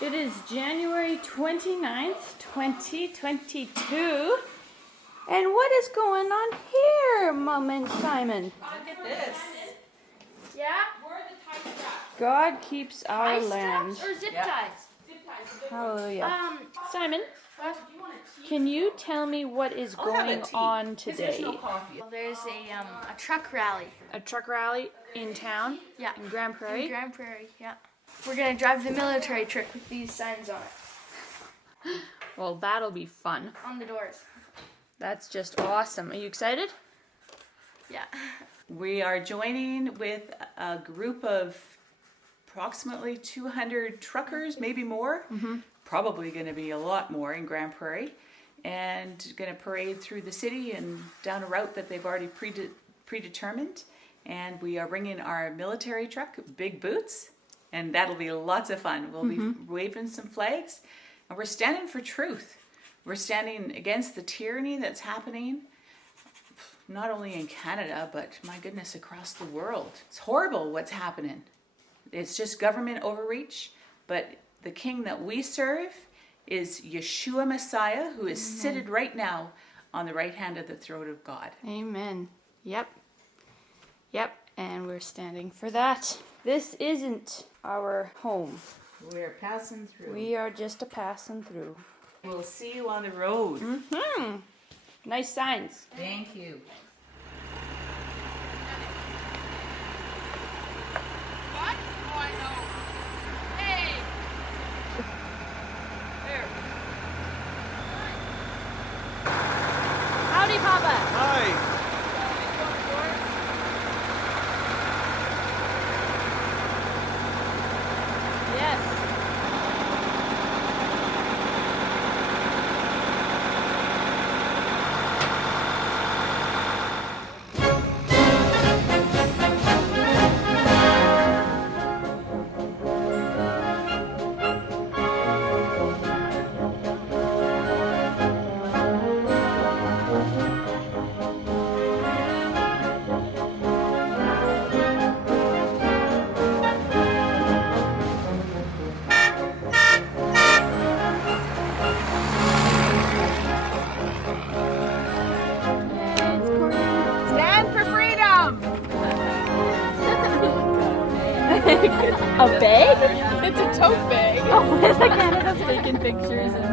It is January 29th, 2022. And what is going on here, Mom and Simon? Look at this. Yeah? Where are the tie straps? God keeps our land. Or zip Yeah. ties? Zip ties. Hallelujah. Simon, What? can you tell me what is I'll have a going tea, on 'cause today? There's no coffee. Well, there's a truck rally. A truck rally in town? Yeah. In Grande Prairie? In Grande Prairie, yeah. We're gonna drive the military truck with these signs on it. Well, that'll be fun. On the doors. That's just awesome. Are you excited? Yeah. We are joining with a group of approximately 200 truckers, maybe more. Probably going to be a lot more in Grande Prairie, and going to parade through the city and down a route that they've already predetermined. And we are bringing our military truck, Big Boots, and that'll be lots of fun. We'll be waving some flags, and we're standing for truth. We're standing against the tyranny that's happening, not only in Canada, but my goodness, across the world. It's horrible what's happening. It's just government overreach, but the king that we serve is Yeshua Messiah, who is seated right now on the right hand of the throne of God. Amen. Yep. Yep. And we're standing for that. This isn't our home. We're passing through. We are just a passing through. We'll see you on the road. Nice signs. Thank you. What? Oh, I know. Hey! There. Howdy, Papa. Hi. Yes. Stand for freedom! A bag? It's a tote bag. Oh, the Canada's taking pictures and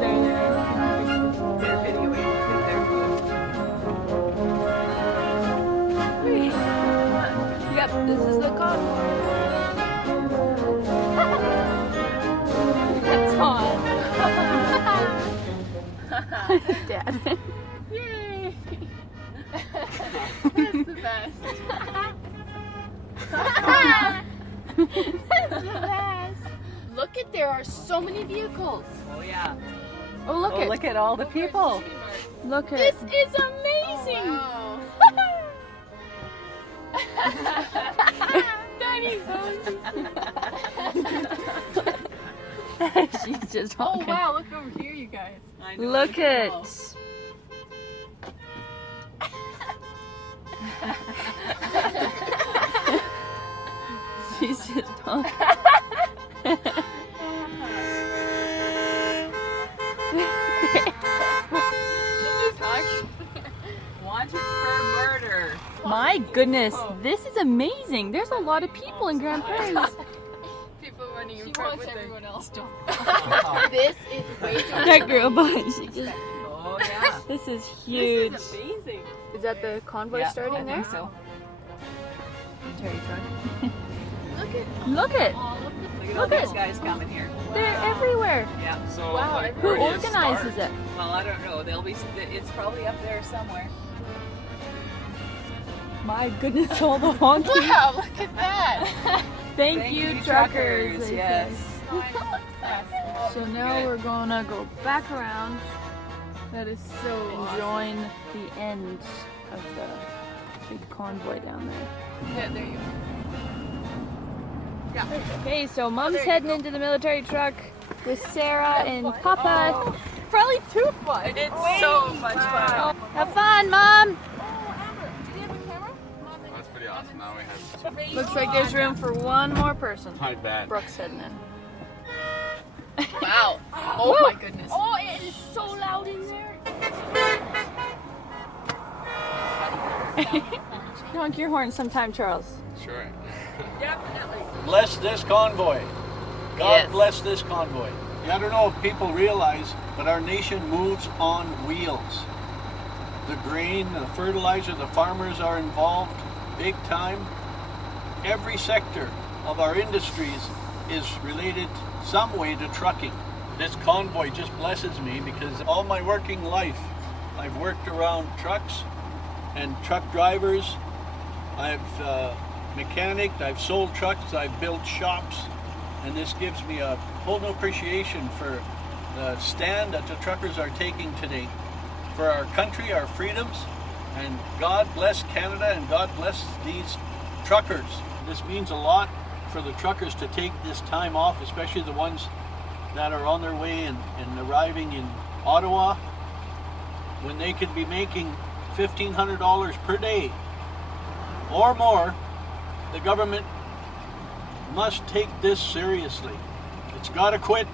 They're videoing their food. Yep, this is the convoy. That's on. Dad. Yay! That's the best. That's the best. Look at, there are so many vehicles. Oh yeah. Oh, look Oh, look at all the people. Look at This is amazing. Wow. Tiny She's just Oh walking. wow, look over here, you guys. I know. Look at. She's just talking. Wanted for murder. My goodness, this is amazing. There's a lot of people in Grande Prairie. People running in front with everyone else don't. This is way too That girl behind, she just. Oh yeah. This is huge. This is amazing. Is that the convoy Yeah, starting I there? think so. Look at Look at. all of the Look at all Look at- these guys coming here. They're everywhere. Yeah. So, Wow, like, Who where do you organizes start? it? Well, I don't know. They'll be. It's probably up there somewhere. My goodness, all the honking. Wow, look at that. Thank you, truckers. they Yes. say. So now we're gonna go back around. That is so And join the end of the big convoy down there. Yeah, there you go. Yeah. Okay, so Mom's there you heading go. into the military truck with Sarah and Papa. Probably too fun. It's so much fun. Have fun, Mom! That's pretty awesome. Now we have Looks like there's room for one more person. my bad. Brooke's heading in. Oh my goodness. Oh, it is so loud in there. Honk your horn sometime, Charles. Sure. Definitely. Bless this convoy. God Yes. bless this convoy. I don't know if people realize, but our nation moves on wheels. The grain, the fertilizer, the farmers are involved big time. Every sector of our industries is related some way to trucking. This convoy just blesses me because all my working life I've worked around trucks and truck drivers. I've mechanicked, I've sold trucks, I've built shops, and this gives me a whole new appreciation for the stand that the truckers are taking today for our country, our freedoms, and God bless Canada and God bless these truckers. This means a lot for the truckers to take this time off, especially the ones that are on their way and arriving in Ottawa, when they could be making $1,500 per day or more. The government must take this seriously. It's got to quit.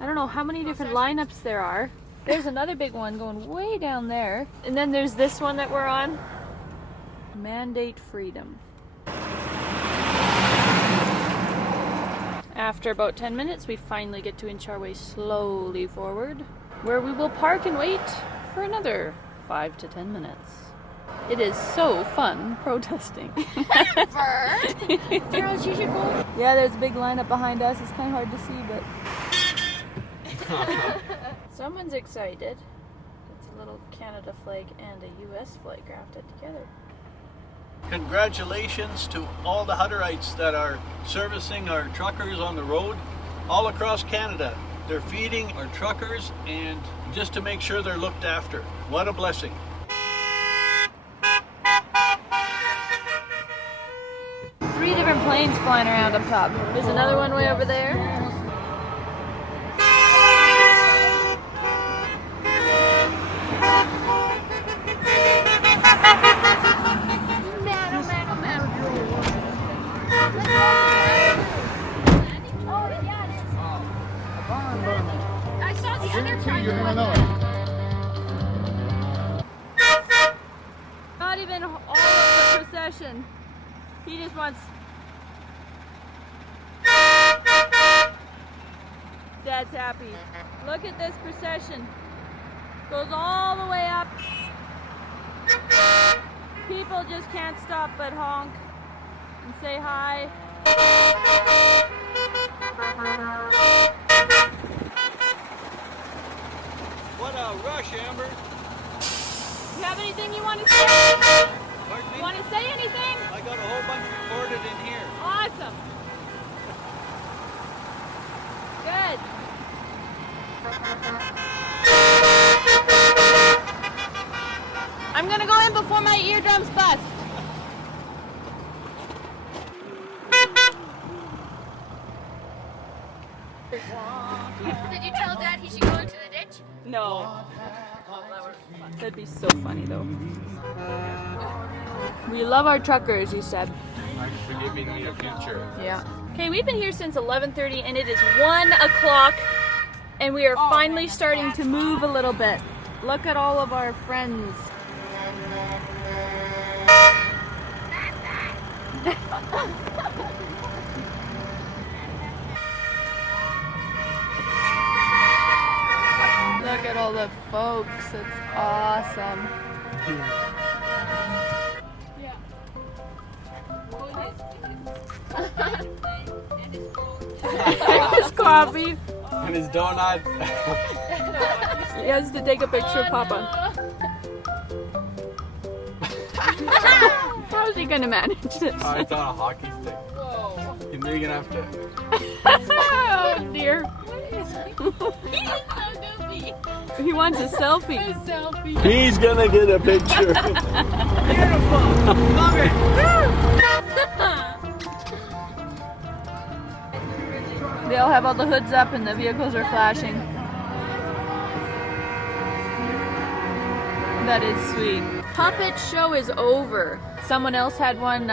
I don't know how many different lineups there are. There's another big one going way down there. And then there's this one that we're on. Mandate freedom. After about 10 minutes, we finally get to inch our way slowly forward, where we will park and wait for another 5 to 10 minutes. It is so fun protesting. Charles, you should go. Yeah, there's a big lineup behind us. It's kind of hard to see, but someone's excited. It's a little Canada flag and a US flag grafted together. Congratulations to all the Hutterites that are servicing our truckers on the road all across Canada. They're feeding our truckers and just to make sure they're looked after. What a blessing. Three different planes flying around up top. There's another one way over there. I saw the other private one. Not even all of the procession. He just wants... Dad's happy. Look at this procession. Goes all the way up. People just can't stop but honk and say hi. What a rush, Amber. You have anything you want to say? Pardon me? You want to say anything? I got a whole bunch recorded in here. Awesome. Good. I'm gonna go in before my eardrums bust. Did you tell Dad he should go into the ditch? No. That'd be so funny though. We love our truckers, you said. For giving me a future. Yeah. Okay, we've been here since 11:30 and it is 1 o'clock and we are finally starting to move a little bit. Look at all of our friends. Look at all the folks. It's awesome. His coffee. And his donuts. He has to take a picture of Papa. How's he gonna manage this? Oh, it's on a hockey stick. Whoa. And then you're gonna have to. Oh dear. He wants a selfie. He's gonna get a picture. Beautiful. Love it. They all have all the hoods up and the vehicles are flashing. That is sweet. Puppet show is over. Someone else had one,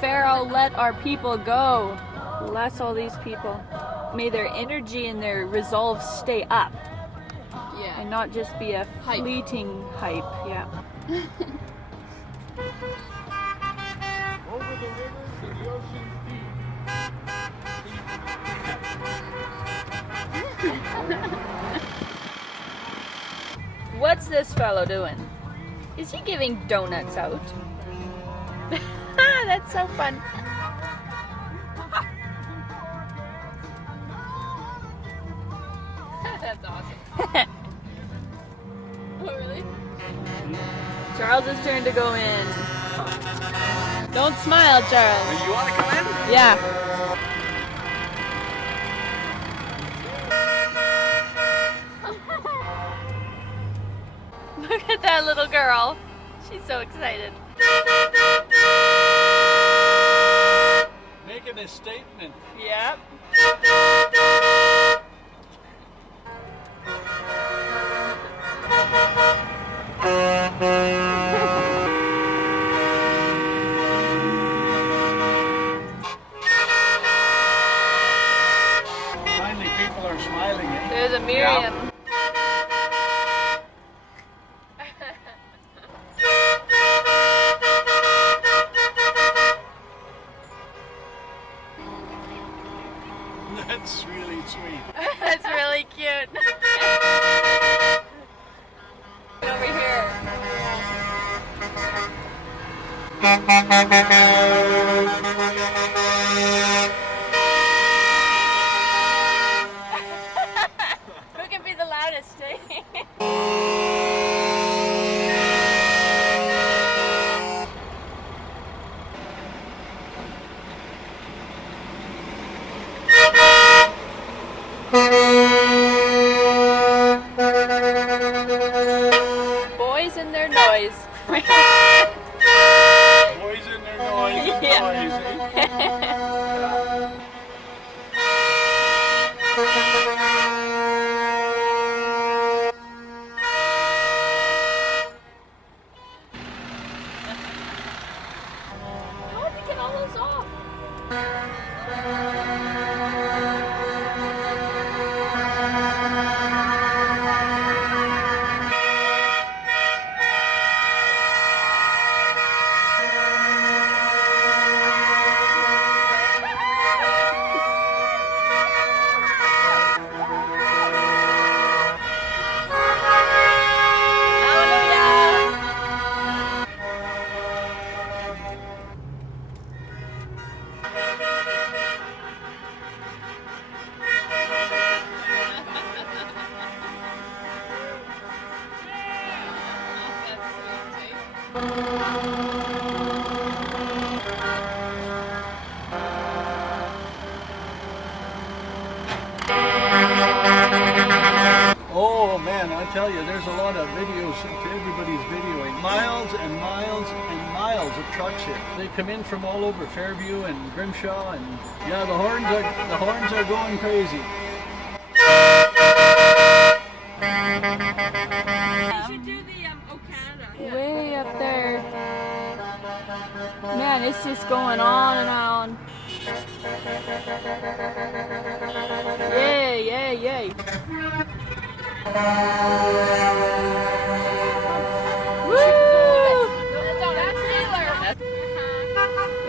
Pharaoh let our people go. Bless all these people. may their energy and their resolve stay up Yeah. and not just be a Hype. fleeting hype. Yeah. Over the river to the ocean's What's this fellow doing? Is he giving donuts out? That's so fun. That's awesome. Oh, really? Charles' turn to go in. Don't smile, Charles. You want to come in? Yeah. Look at that little girl. She's so excited. Making a statement. Yep. Finally, people are smiling. Eh? There's a Miriam. That's really sweet. That's really cute. Over here. Who can be the loudest? Boys and their noise. Boys in their noise and noise. How did you get all those off? Oh man, I tell you, there's a lot of videos. Everybody's videoing. Miles and miles and miles of trucks here. They come in from all over Fairview and Grimshaw, and yeah, the horns are going crazy. Way up there. Man, it's just going on and on. Yay, yay, yay. Woo!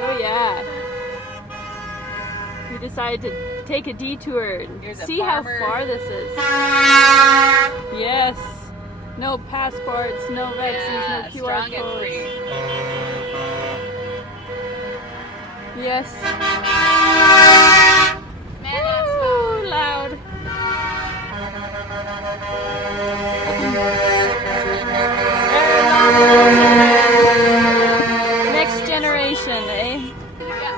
Oh yeah. We decided to take a detour and Here's a see how farmer. far this is. Yes. No passports, no vaccines, no QR strong and codes. free. Yes. Man, that's Woo, loud. Next generation, eh?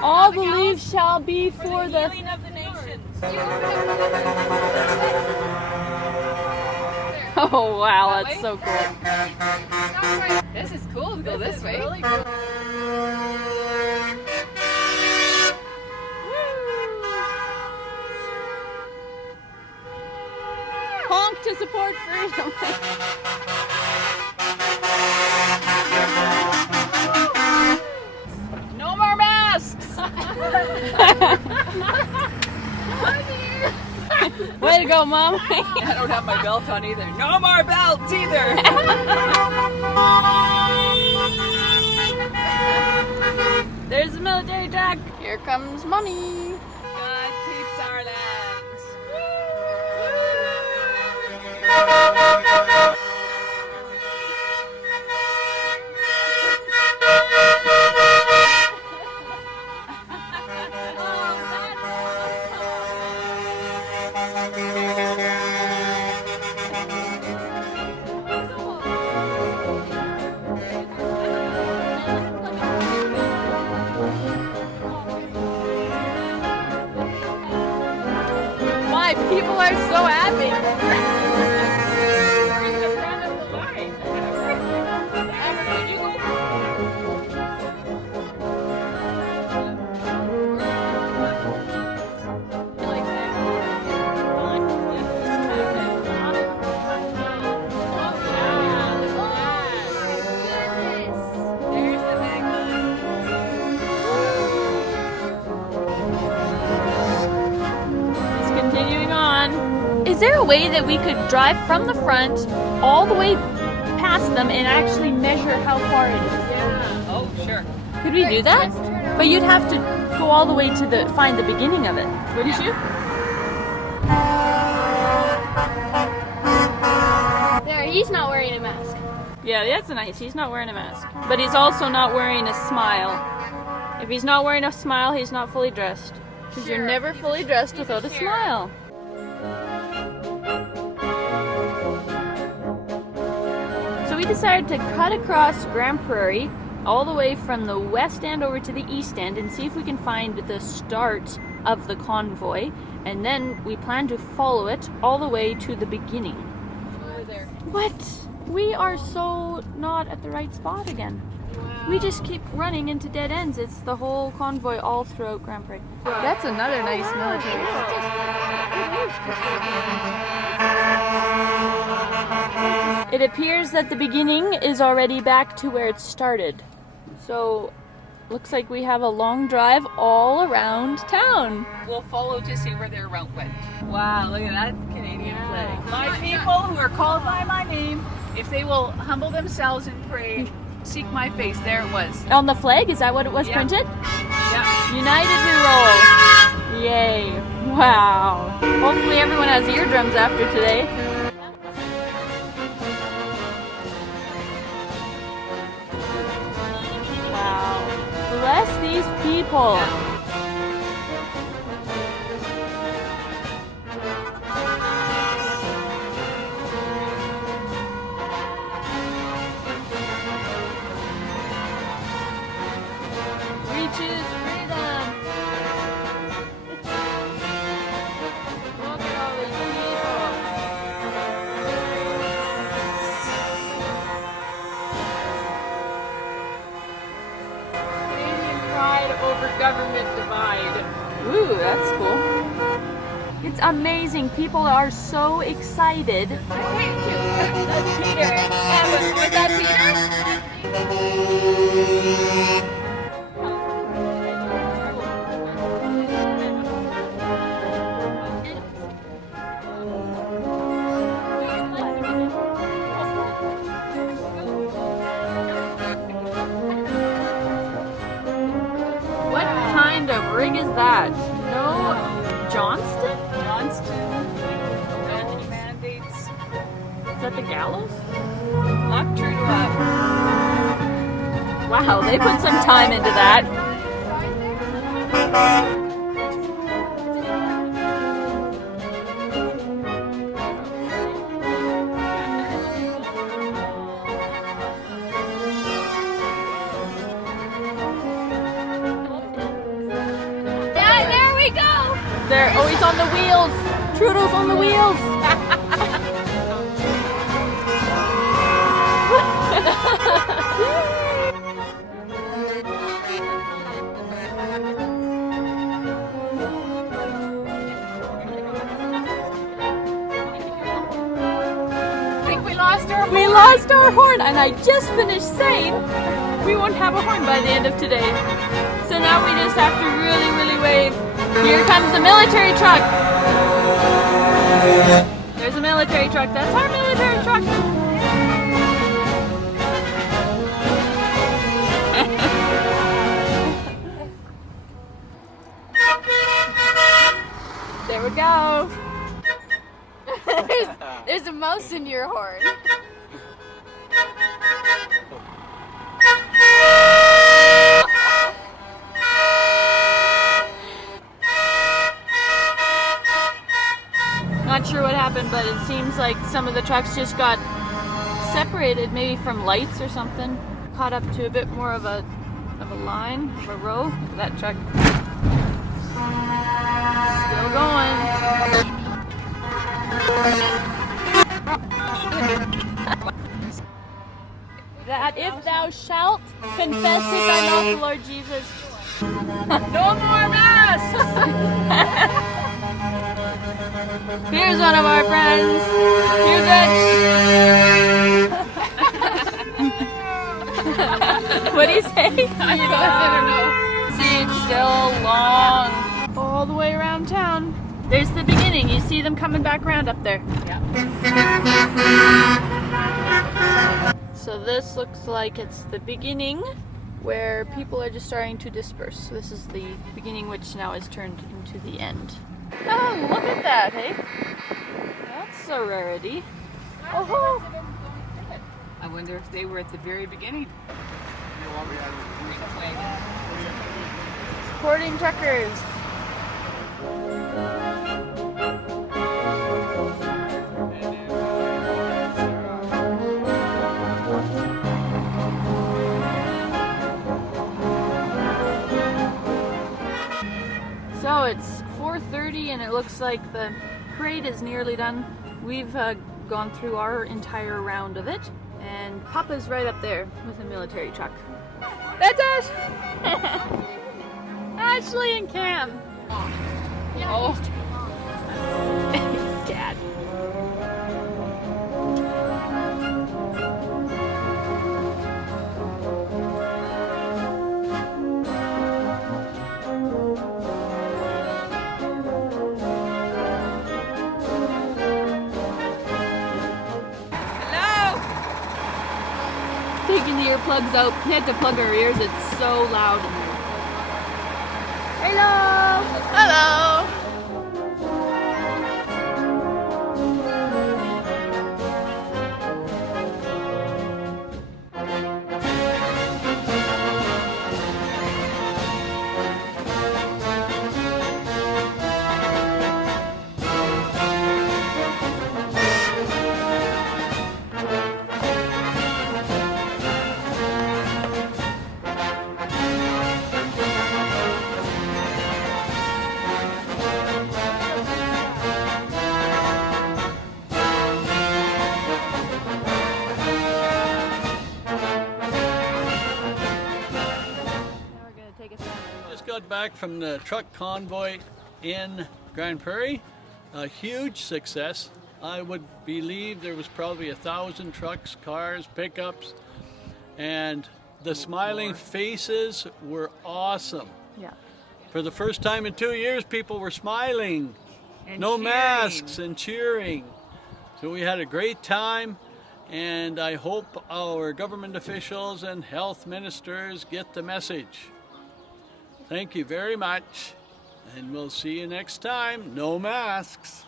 All the leaves shall be for the healing of the nations. Oh wow, that's so cool. This is cool to go this way. Honk to support freedom. No more masks. Way to go, Mom. I don't have my belt on either. No more belts either. There's the military truck. Here comes money. God keeps our lands. My people are so happy. We're in the front of the line. Amberlin, you go. Like that. There's the big one. Just continuing on. Is there a way that we could drive from the front all the way past them and actually measure how far it is? Yeah. Oh, sure. Could we do that? But you'd have to go all the way to find the beginning of it, wouldn't you? There, he's not wearing a mask. Yeah, that's nice. He's not wearing a mask. But he's also not wearing a smile. If he's not wearing a smile, he's not fully dressed. Because you're never fully dressed without a smile. So we decided to cut across Grande Prairie all the way from the west end over to the east end and see if we can find the start of the convoy. And then we plan to follow it all the way to the beginning. Over there. What? We are so not at the right spot again. We just keep running into dead ends. It's the whole convoy all throughout Grande Prairie. That's another nice military truck. It appears that the beginning is already back to where it started. So, looks like we have a long drive all around town. We'll follow to see where their route went. Wow, look at that Canadian flag. My people who are called by my name, if they will humble themselves and pray, seek my face. There it was. On the flag, is that what it was Yeah. printed? Yeah. United we roll. Yay. Wow. Hopefully everyone has eardrums after today. Wow. Bless these people. We choose freedom. Look at all these people. Canadian pride over government divide. Ooh, that's cool. It's amazing. People are so excited. That's Peter. Was that Peter? What kind of rig is that? No Johnston? Johnston. Mandates. Is that the gallows? Lock true to up. Wow, they put some time into that. Yeah, there we go. There, oh, he's on the wheels. Trudeau's on the wheels. I think we lost our We lost our horn, and I just finished saying we won't have a horn by the end of today. So now we just have to really, really wave. Here comes the military truck. There's a military truck. That's our military truck. There we go. There's a mouse in your horn. Not sure what happened, but it seems like some of the trucks just got separated, maybe from lights or something. Caught up to a bit more of a line, of a row. Look at that truck. Still going. That if thou shalt confess with thy mouth the Lord Jesus. No more masks! Here's one of our friends. Here's it. What do you say? I don't know. See, it's still long. All the way around town. There's the beginning. You see them coming back around up there. Yeah. So this looks like it's the beginning where people are just starting to disperse. So this is the beginning, which now is turned into the end. Oh, look at that, hey? That's a rarity. Oh, I wonder if they were at the very beginning. supporting truckers. So it's 4:30 and it looks like the parade is nearly done. We've gone through our entire round of it, and Papa's right up there with a military truck. That's Ash! Ashley and Cam. Oh. Dad. Taking the earplugs out. We had to plug our ears. It's so loud in there. Hello! Hello! Got back from the truck convoy in Grande Prairie. A huge success. I would believe there was probably 1,000 trucks, cars, pickups, and the smiling faces were awesome. Yeah. For the first time in 2 years, people were smiling. And No cheering. masks and cheering. So we had a great time, and I hope our government officials and health ministers get the message. Thank you very much, and we'll see you next time. No masks.